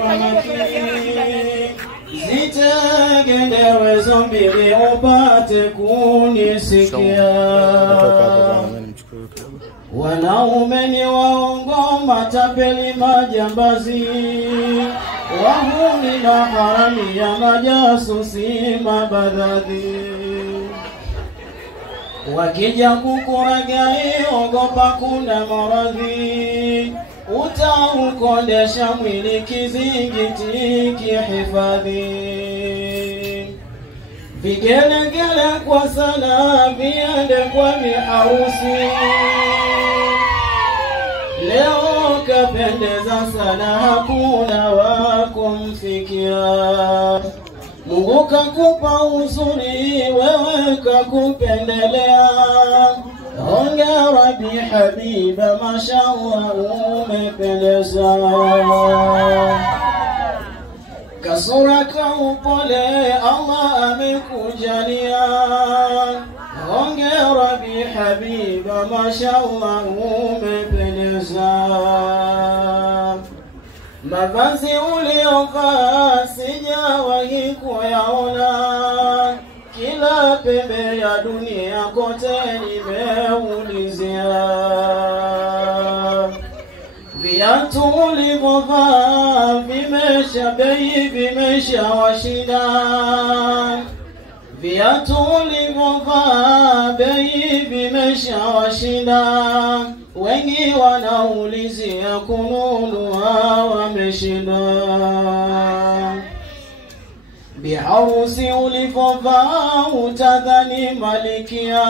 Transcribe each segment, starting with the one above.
kwa makini, zitegendewe zombili upate kunisikia. Wanaume ni waongo, matapeli, majambazi, wahuni na harami ya majasusi, mabadhadhi. Wakija kukuragai ogopa kuna maradhi, utaukondesha mwili kizingiti kihifadhi. Vigelegele kwa sana viende kwa biharusi, leo kapendeza sana hakuna wa kumfikia. Mungu kakupa uzuri, wewe kakupendelea. Hongera bi habiba, mashallah umependeza. Kasura kaupole Allah amekujalia. Hongera bi habiba, mashallah umependeza. Mavazi uliyovaa sijawahi kuyaona, kila pembe ya dunia kote nimeulizia. Viatu ulivyovaa vimesha bei, vimesha washinda. Viatu ulivyovaa bei vimesha washinda. Wengi wanaulizia kununua wameshinda. Biharusi ulivyovaa utadhani malikia,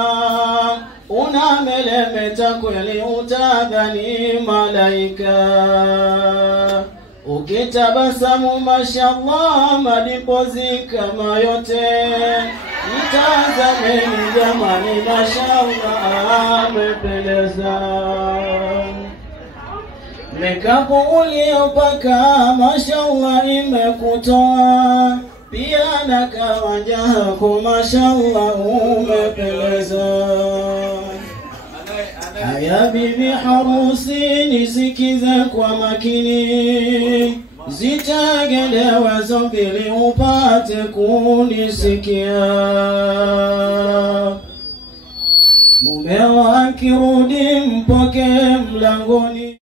unamelemeta kweli utadhani malaika. Ukitabasamu mashallah madipozi kama yote, mtazameni jamani mashallah amependeza. Makeup uliyopaka mashallah imekutoa, pia na kawanja hako mashallah umependeza. Haya bibi harusi nisikize kwa makini, zitegendewe zombili upate kunisikia. Mumeo akirudi mpoke mlangoni.